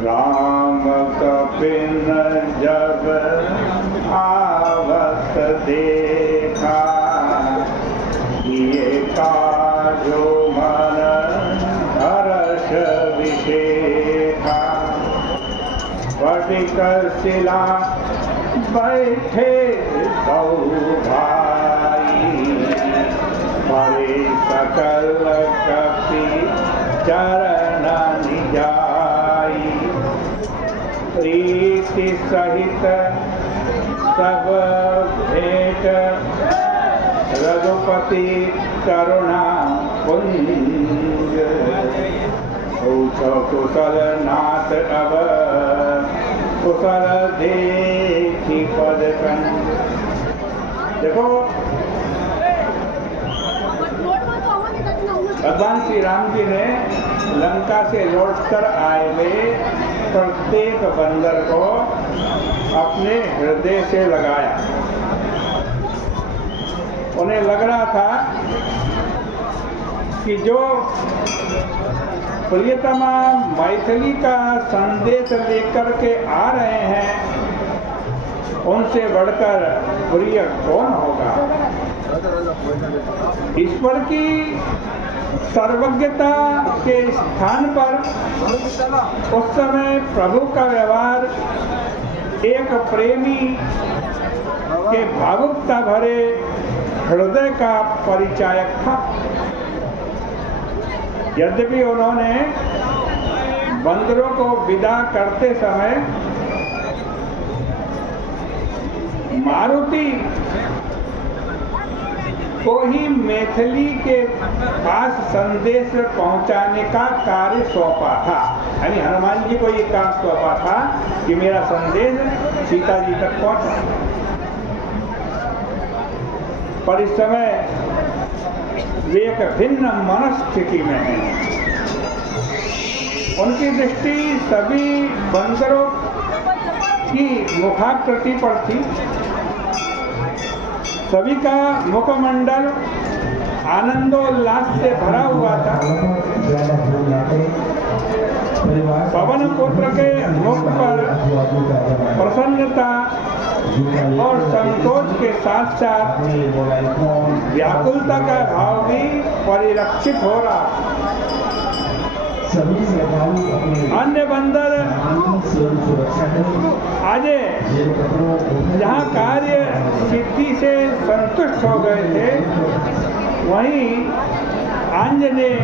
राम कपिन जब आवत देखा, ये काजो मन हर्ष विशेखा। स्फटिक शिला बैठे दो भाई, परे सकल कपि चरण निजाई। प्रीति सहित सब भेंट, रघुपति करुणा पुंज। कुशल नाथ अब कुशल देखी पद कंज। देखो भगवान श्री राम जी ने लंका से लौटकर आए हुए प्रत्येक बंदर को अपने हृदय से लगाया। उन्हें लग रहा था कि जो प्रियतमा मैथिली का संदेश लेकर के आ रहे हैं, उनसे बढ़कर प्रिय कौन होगा। ईश्वर की सर्वज्ञता के स्थान पर उस समय प्रभु का व्यवहार एक प्रेमी के भावुकता भरे हृदय का परिचायक था। यद्यपि उन्होंने बंदरों को विदा करते समय मारुति को ही मैथिली के पास संदेश पहुंचाने का कार्य सौंपा था। यानी हनुमान जी को ये काम सौंपा था कि मेरा संदेश सीता जी तक पहुंचा। पर इस समय वे एक भिन्न मनस्थिति में हैं। उनकी दृष्टि सभी बंदरों की मुखाकृति पर थी। सभी का मुखमंडल आनंदोल्लास से भरा हुआ था। पवन पुत्र के मुख पर प्रसन्नता और संतोष के साथ साथ व्याकुलता का भाव भी परिलक्षित हो रहा। अन्य बंदर आज जहाँ कार्य सिद्धि से संतुष्ट हो गए थे, वहीं आंजनेय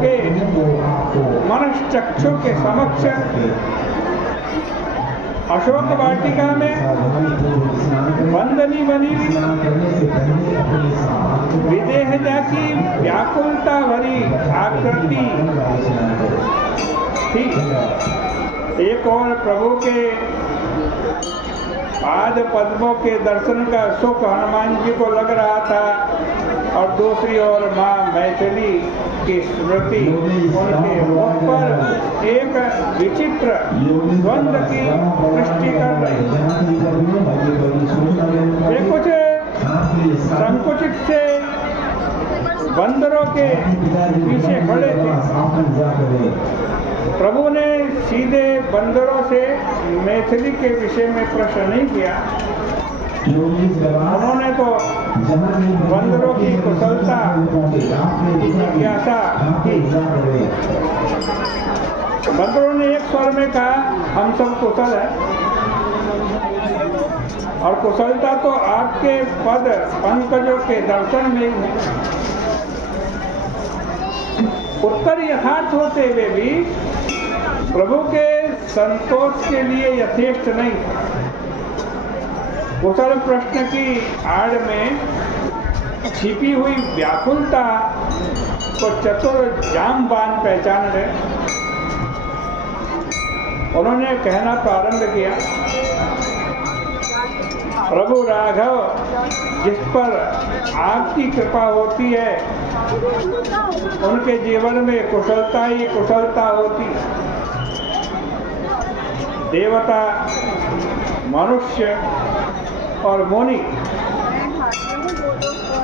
के मनश्चक्षु के समक्ष अशोक वाटिका में वंदनी बनी विदेहजा की व्याकुलता भरी आकृति थी। एक और प्रभु के पाद पद्मों के दर्शन का सुख हनुमान जी को लग रहा था, और दूसरी ओर माँ मैथिली की स्मृति उनके मुख पर एक विचित्र द्वंद्व की सृष्टि कर रही। वे कुछ संकुचित से बंदरों के पीछे खड़े थे। प्रभु ने सीधे बंदरों से मैथिली के विषय में प्रश्न नहीं किया। उन्होंने तो बंदरों की कुशलता की जिज्ञासा की। बंदरों ने एक स्वर में कहा, हम सब कुशल है, और कुशलता तो आपके पद पंकजों के दर्शन में ही है। उत्तर यथार्थ होते हुए भी प्रभु के संतोष के लिए यथेष्ट नहीं था। कुशल प्रश्न की आड़ में छिपी हुई व्याकुलता को चतुर जामबान पहचान रहे। उन्होंने कहना प्रारंभ किया, प्रभु राघव, जिस पर आपकी कृपा होती है, उनके जीवन में कुशलता ही कुशलता होती। देवता, मनुष्य और मुनि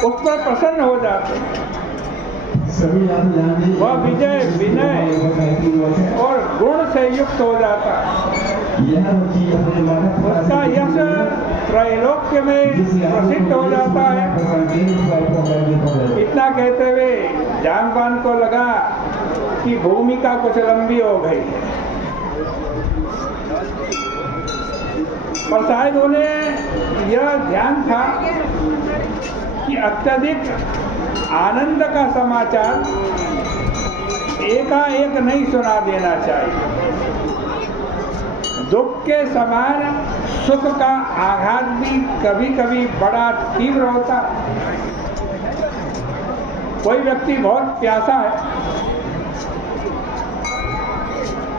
उस पर प्रसन्न हो जाते। वह विजय, विनय और गुण से युक्त हो जाता है, उसका यश त्रैलोक्य में प्रसिद्ध हो जाता है। इतना कहते हुए जामवान को लगा कि भूमिका कुछ लंबी हो गई और शायद उन्हें यह ध्यान था कि अत्यधिक आनंद का समाचार एकाएक नहीं सुना देना चाहिए। दुख के समान सुख का आघात भी कभी कभी बड़ा तीव्र होता है। कोई व्यक्ति बहुत प्यासा है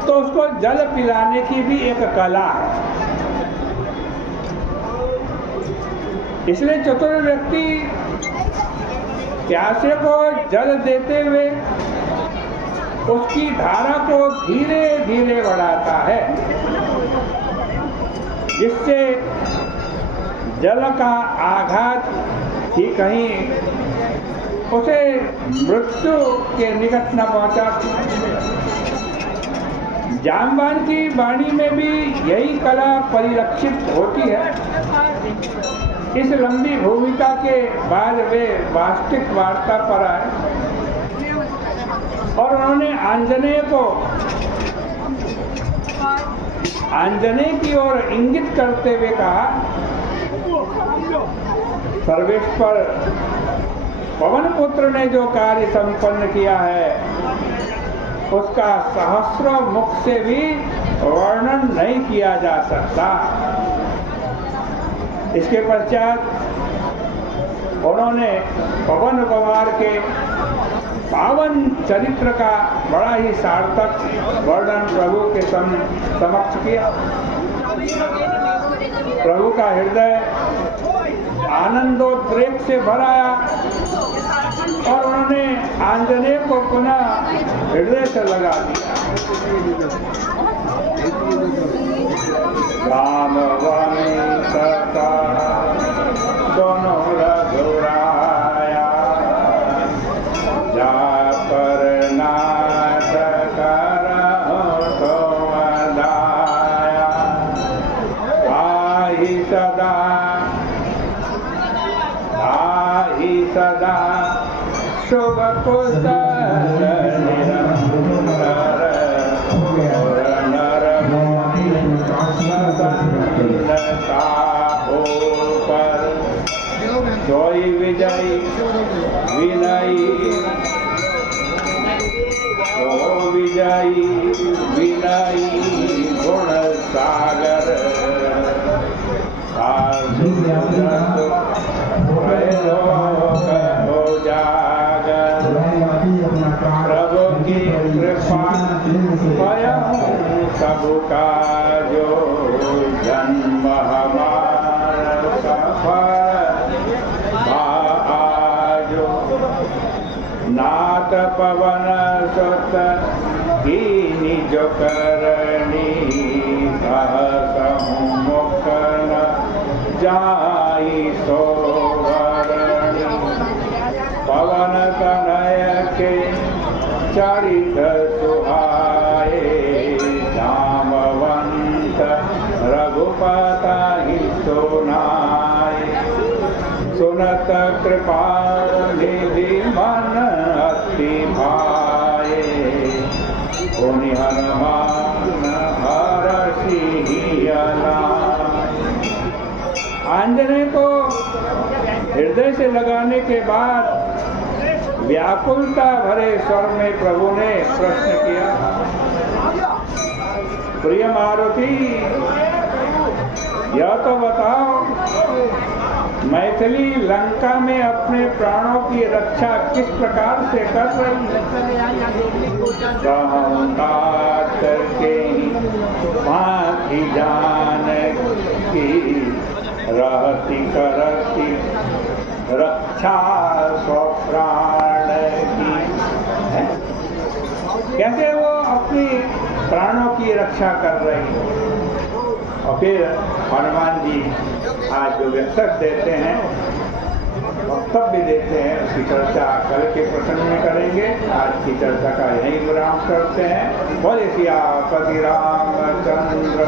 तो उसको जल पिलाने की भी एक कला है। इसलिए चतुर व्यक्ति प्यासे को जल देते हुए उसकी धारा को धीरे धीरे बढ़ाता है, जिससे जल का आघात ही कहीं उसे मृत्यु के निकट न पहुंचा। जामवान की वाणी में भी यही कला परिलक्षित होती है। इस लंबी भूमिका के बाद वे वास्तविक वार्ता पर आए और उन्होंने आंजनेय की ओर इंगित करते हुए कहा, सर्वेश्वर, पवन पुत्र ने जो कार्य संपन्न किया है उसका सहस्रों मुख से भी वर्णन नहीं किया जा सकता। इसके पश्चात उन्होंने पवन कुमार के पावन चरित्र का बड़ा ही सार्थक वर्णन प्रभु के समक्ष किया। प्रभु का हृदय आनंदोद्रेक से भर आया और उन्होंने आंजनेय को पुनः हृदय से लगा दिया। रामवंश का दोनों रघुराया, जा पर नाथ करहु तो वदाया, आहि सदा शुभ कुशल निरंतर, नर प्रसन्नता हो पर, सोई विजयी विनयी, ओ विजयी विनयी गुण सागर, प्रभु की कृपा सबू का जो जन्म हमारा सफल आजो, नाथ पवन सुत की निज करनी, सहसहु मुख न जाई सोवरणी, पवन तनय के चरित सुहाए, जामवंत रघुपता ही सुनाए, सुनत कृपा निधि मन अति भाए, पुनि हनुमान हरषि अनाए। आंजनेय को हृदय से लगाने के बाद व्याकुलता भरे स्वर में प्रभु ने प्रश्न किया, प्रिय मारुति, यह तो बताओ, मैथिली लंका में अपने प्राणों की रक्षा किस प्रकार से कर रही है? जान की रहती करती रक्षा स्वप्राण की, कैसे वो अपनी प्राणों की रक्षा कर रही है। और फिर हनुमान जी आज जो व्यक्त देते हैं वक्तव्य देते हैं उसकी चर्चा कल के प्रसंग में करेंगे। आज की चर्चा का यही विराम करते हैं। बोले सियापति रामचंद्र